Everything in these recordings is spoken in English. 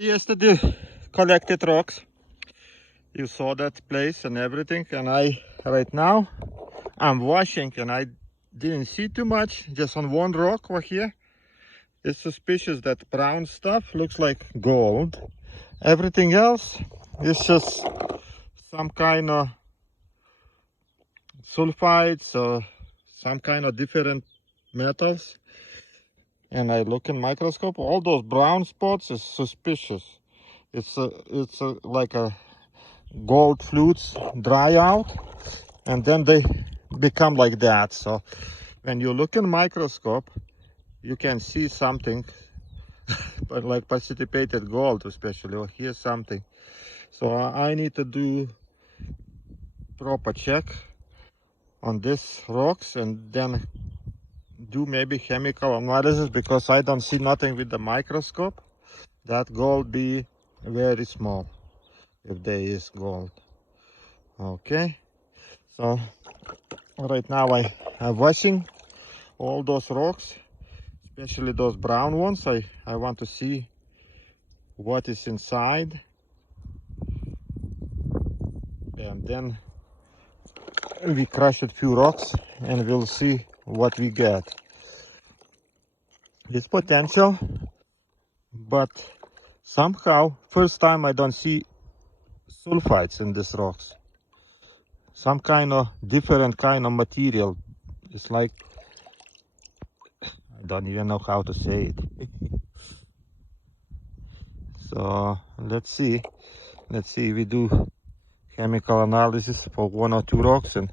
Yesterday collected rocks. You saw that place and everything, and right now I'm washing and I didn't see too much, just on one rock over here. It's suspicious that brown stuff looks like gold. Everything else is just some kind of sulfides or some kind of different metals. And I look in microscope, all those brown spots is suspicious. It's like a gold flutes dry out and then they become like that. So when you look in microscope, you can see something, but like precipitated gold, especially. Or here's something. So I need to do proper check on these rocks and then do maybe chemical analysis, because I don't see nothing with the microscope. That gold be very small if there is gold. Okay, so right now I'm washing all those rocks, especially those brown ones. I want to see what is inside, and then we crush a few rocks and we'll see what we get. It's potential, but somehow first time I don't see sulfides in these rocks. Some kind of different kind of material. It's like, I don't even know how to say it. So let's see we do chemical analysis for one or two rocks and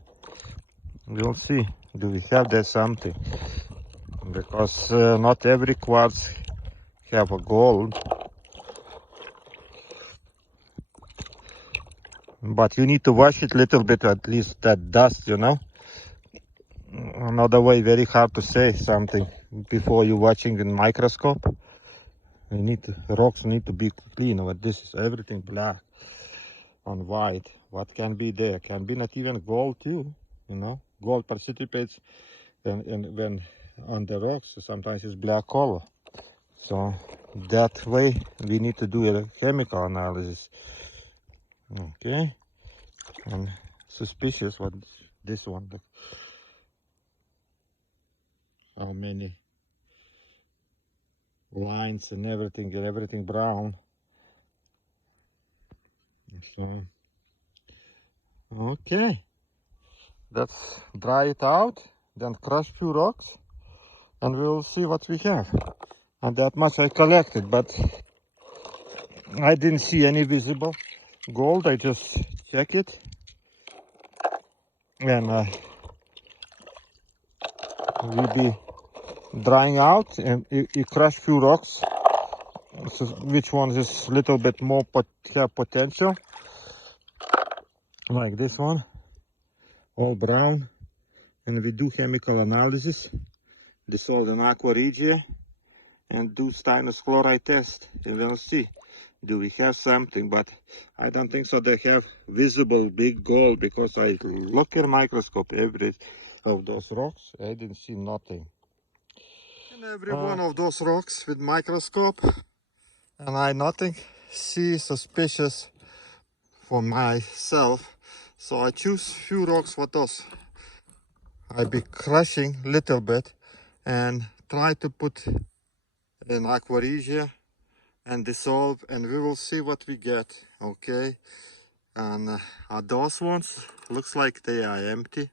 we'll see, do we have there something, because not every quartz have a gold, but you need to wash it a little bit, at least that dust, you know. Another way, very hard to say something before you watching in microscope. Rocks need to be clean, but this is everything black on white. What can be there? Can be not even gold too, you know. Gold precipitates and when on the rocks sometimes it's black color. So that way we need to do a chemical analysis. Okay, and suspicious what this one, how many lines and everything brown. So okay, let's dry it out, then crush few rocks and we'll see what we have. And that much I collected, but I didn't see any visible gold. I just check it and we be drying out, and you crush few rocks, so which one is a little bit more have potential, like this one, all brown, and we do chemical analysis, dissolve in aqua regia and do stannous chloride test, and we'll see do we have something. But I don't think so they have visible big gold, because I look at microscope every of those rocks, I didn't see nothing. And every one of those rocks with microscope, and I nothing see suspicious for myself. So I choose few rocks for those. I be crushing little bit and try to put in aqua regia and dissolve, and we will see what we get. Okay, and those ones looks like they are empty.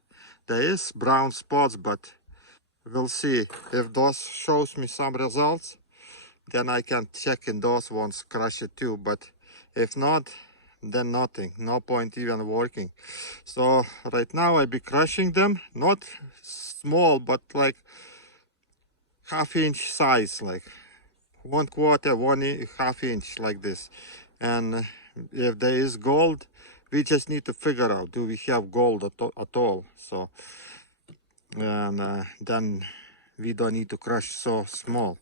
There is brown spots, but we'll see if those shows me some results, then I can check in those ones, crush it too. But if not, then nothing, no point even working. So right now I be crushing them, not small, but like half-inch size, like 1/4, 1.5 inch, like this. And if there is gold, we just need to figure out, do we have gold at all? So and then we don't need to crush so small.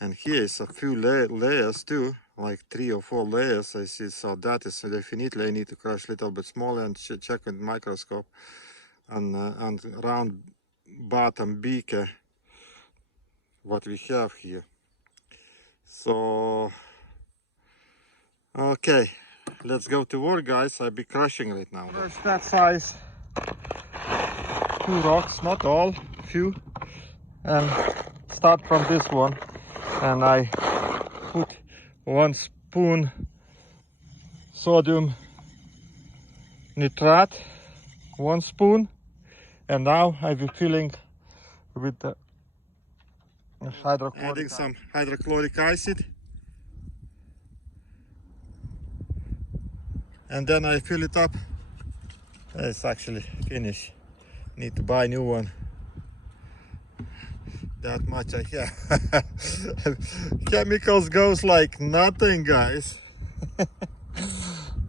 And here is a few layers too, like 3 or 4 layers I see. So that is definitely I need to crush a little bit smaller and check with microscope and round bottom beaker what we have here. So Okay, let's go to work, guys. I'll be crushing right now. There's that size. 2 rocks, not all, few. And start from this one. And I put 1 spoon sodium nitrate, 1 spoon. And now I'll be filling with the adding some hydrochloric acid. And then I fill it up. It's actually finished. Need to buy a new one. That much I have. Chemicals goes like nothing, guys.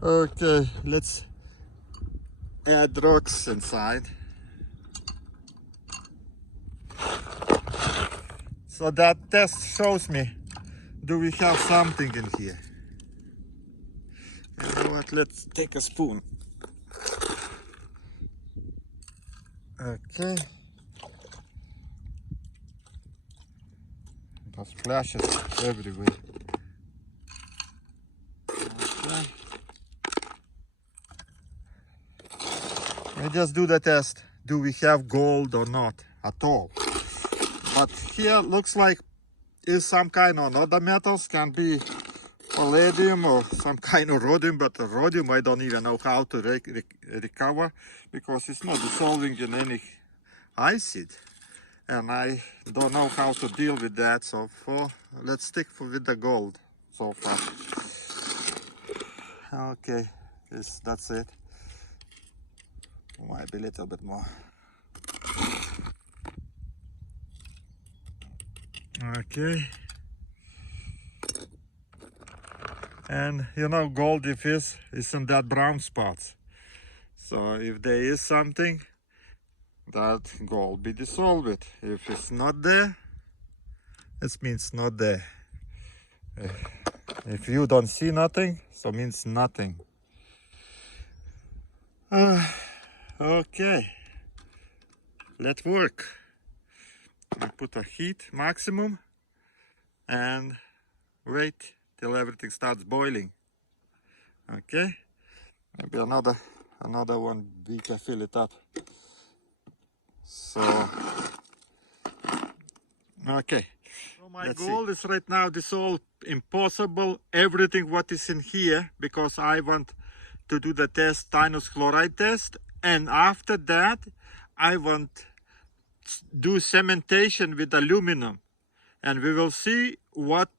Okay, let's add rocks inside. So that test shows me, do we have something in here? You know what, let's take a spoon. Okay. It splashes everywhere. Okay. We just do the test. Do we have gold or not at all? But here looks like is some kind of other metals, can be palladium or some kind of rhodium, but the rhodium I don't even know how to recover because it's not dissolving in any acid. And I don't know how to deal with that, so let's stick with the gold so far. Okay, that's it. Might be a little bit more. Okay. And you know, gold, if is in that brown spots. So if there is something, that gold be dissolved. If it's not there, it means not there. If you don't see nothing, so means nothing. Okay, let's work. I put a heat maximum and wait till everything starts boiling. Okay, maybe another one we can fill it up. So okay, so my goal is right now dissolve impossible everything what is in here, because I want to do the test, stannous chloride test, and after that I want do cementation with aluminum, and we will see what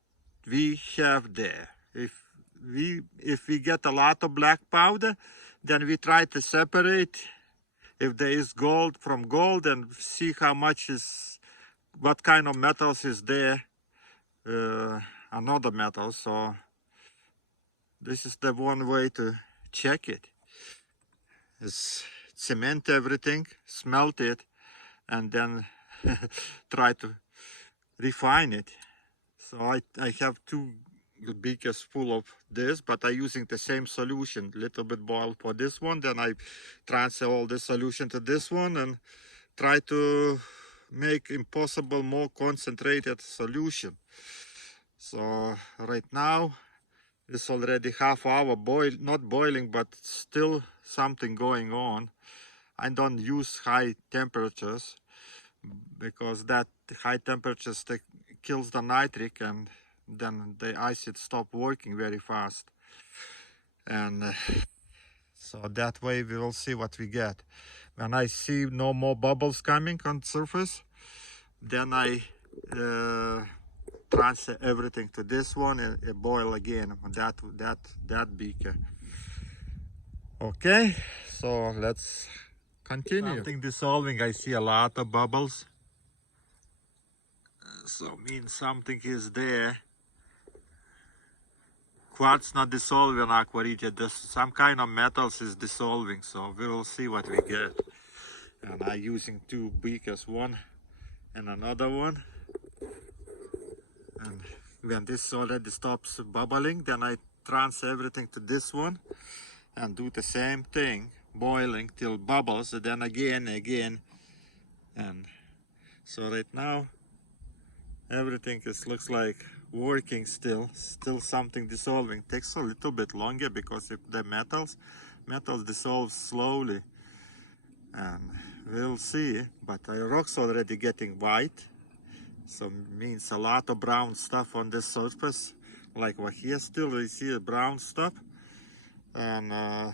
we have there. If we get a lot of black powder, then we try to separate if there is gold from gold and see how much is, what kind of metals is there, another metal. So this is the one way to check it, is cement everything, smelt it, and then try to refine it. So I have 2 beakers full of this, but I'm using the same solution, little bit boil for this one, then I transfer all the solution to this one and try to make impossible more concentrated solution. So right now it's already half hour not boiling, but still something going on. I don't use high temperatures because that high temperatures kills the nitric, and then the acid stop working very fast. And so that way we will see what we get. When I see no more bubbles coming on the surface, then I transfer everything to this one and boil again on that beaker. Okay, so let's continue. Something dissolving, I see a lot of bubbles. So means something is there. Quartz not dissolving in aqua regia, some kind of metals is dissolving, so we will see what we get. And I'm using 2 beakers, one and another one. And when this already stops bubbling, then I transfer everything to this one and do the same thing, boiling till bubbles, and then again. And so right now everything looks like working still something dissolving. Takes a little bit longer because if the metals dissolve slowly, and we'll see. But the rock's already getting white, so means a lot of brown stuff on this surface. Like what here still we see brown stuff, and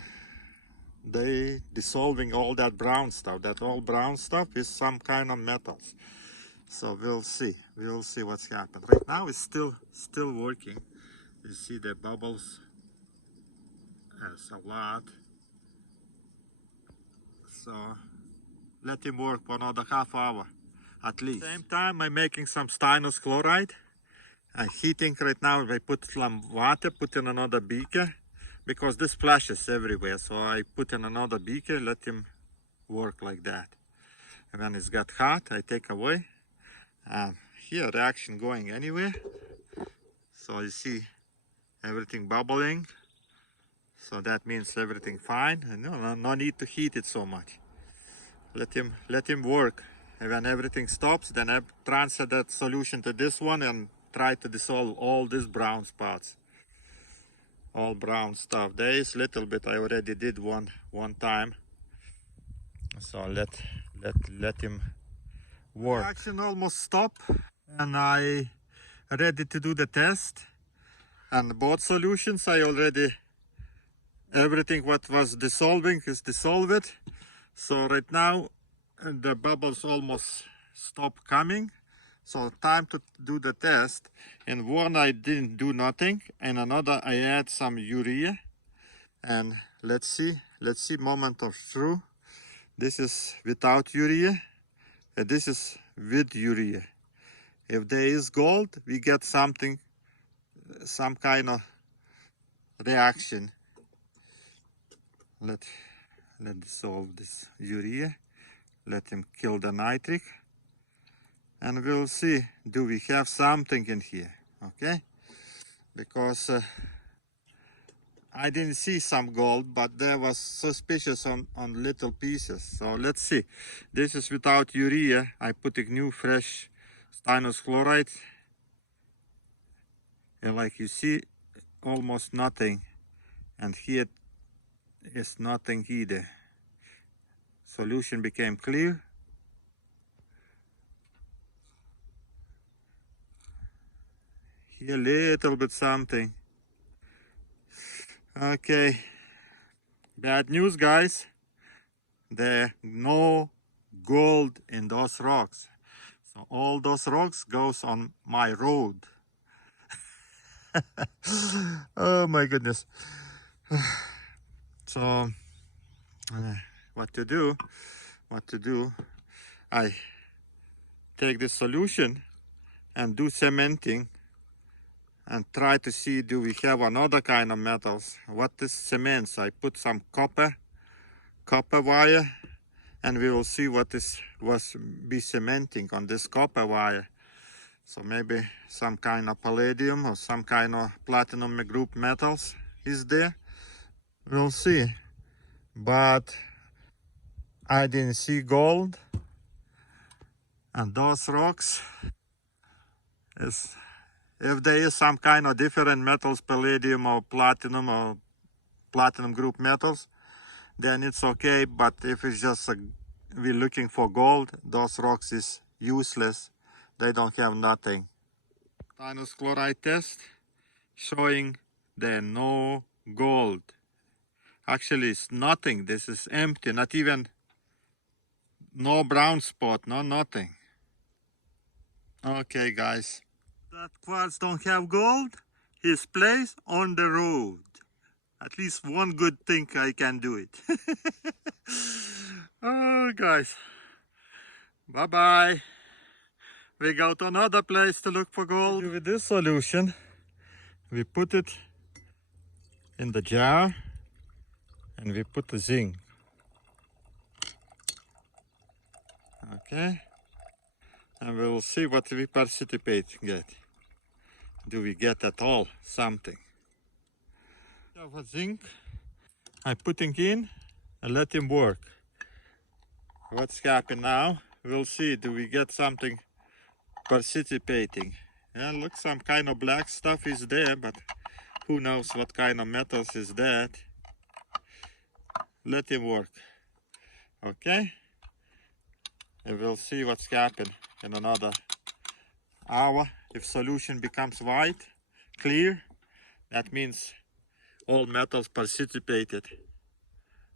they dissolving all that brown stuff. That all brown stuff is some kind of metals. So we'll see what's happened. Right now it's still working. You see the bubbles has a lot. So let him work for another half hour at least. Same time I'm making some styrene chloride. I'm heating right now. I put some water, put in another beaker because this splashes everywhere. So I put in another beaker, let him work like that. And when it's got hot, I take away. Here reaction going anywhere. So you see everything bubbling. So that means everything fine. And no need to heat it so much. Let him work. And when everything stops, then I transfer that solution to this one and try to dissolve all these brown spots. All brown stuff. There is little bit I already did one time. So let him work. Reaction almost stopped, and I ready to do the test. And both solutions I already, everything what was dissolving is dissolved. So right now the bubbles almost stop coming. So time to do the test. And one I didn't do nothing, and another I add some urea. And let's see moment of truth. This is without urea, and this is with urea. If there is gold, we get something, some kind of reaction. Let dissolve this urea. Let him kill the nitric, and we'll see, do we have something in here, okay? Because I didn't see some gold, but there was suspicious on little pieces. So let's see. This is without urea. I put a new fresh styrene chloride, and like you see, almost nothing. And here is nothing either. Solution became clear. Here little bit something. Okay, bad news, guys. There no gold in those rocks. So all those rocks goes on my road. Oh my goodness. So what to do? I take this solution and do cementing and try to see, do we have another kind of metals. What is cements? I put some copper wire, and we will see what was be cementing on this copper wire. So maybe some kind of palladium or some kind of platinum group metals is there. We'll see. But I didn't see gold, and those rocks is, if there is some kind of different metals, palladium or platinum group metals, then it's okay. But if it's just we're looking for gold, those rocks is useless. They don't have nothing. Styrene chloride test showing there no gold. Actually, it's nothing. This is empty. Not even no brown spot. No nothing. Okay, guys. That quartz don't have gold. His place on the road. At least one good thing I can do it. Oh, guys. Bye-bye. We go to another place to look for gold. With this solution, we put it in the jar and we put the zinc. Okay. And we will see what we get. Do we get at all something? Of zinc, I'm putting in and let him work. What's happening now? We'll see. Do we get something participating? Yeah, look, some kind of black stuff is there, but who knows what kind of metals is that. Let him work. Okay? And we'll see what's happened in another hour. If solution becomes white, clear, that means all metals participated.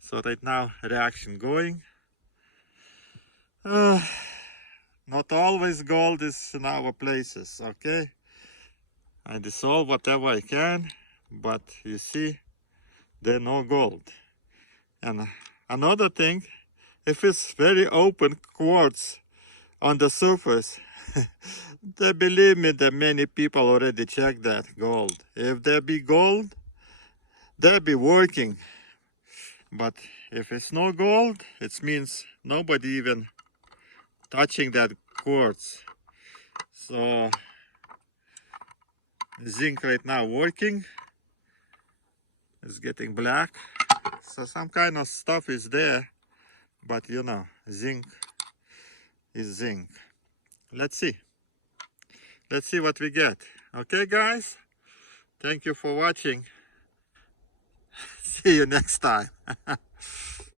So right now, reaction going. Not always gold is in our places, okay? I dissolve whatever I can, but you see, there's no gold. And another thing, if it's very open quartz on the surface, they believe me that many people already checked that gold. If there be gold, they'll be working. But if it's no gold, it means nobody even touching that quartz. So zinc right now working. It's getting black. So some kind of stuff is there, but you know, zinc is zinc. Let's see. Let's see what we get. Okay, guys? Thank you for watching. See you next time.